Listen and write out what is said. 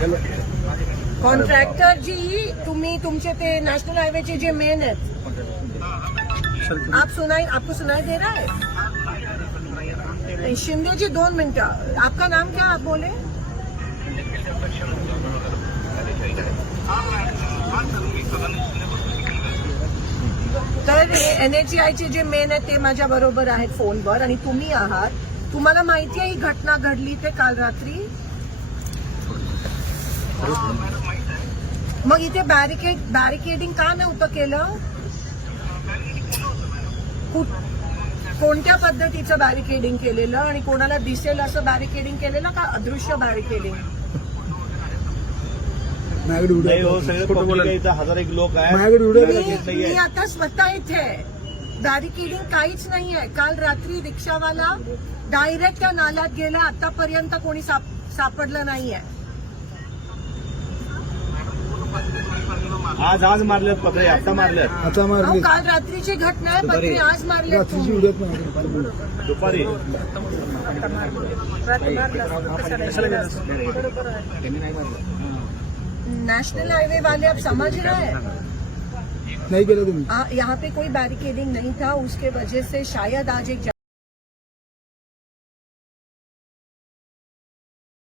Contractor जी तुम्ही तुमचे ते नॅशनल हायवेचे जे मेन आहेत आपको सुनाई दे रहा है? शिंदे जी 2 मिनटं. आपका नाम क्या आप बोले? तर NHAIचे जे मेन आहेत ते माझ्या बरोबर आहेत फोनवर आणि तुम्ही आहात. तुम्हाला माहिती आहे ही घटना घडली ते काल रात्री. मग इथे बॅरिकेडिंग का नव्हतं केलं? कोणत्या पद्धतीचं बॅरिकेडिंग केलेलं आणि कोणाला दिसेल असं बॅरिकेडिंग केलेलं का अदृश्य बॅरिकेडिंग? हजार एक लोक आहेत. मी आता स्वतः इथे बॅरिकेडिंग काहीच नाहीये. काल रात्री रिक्षावाला डायरेक्ट त्या नाल्यात गेला. आतापर्यंत कोणी सापडलं नाहीये. आज मारलेत पत्रे, आता मारलेत. काल रात्रीची घटना आहे. पत्रे आज मारले दुपारी. नेशनल हाईवे वाले अब समझ रहे हैं नहीं किया तुम. यहाँ पे कोई बैरिकेडिंग नहीं था. उसके वजह से शायद आज एक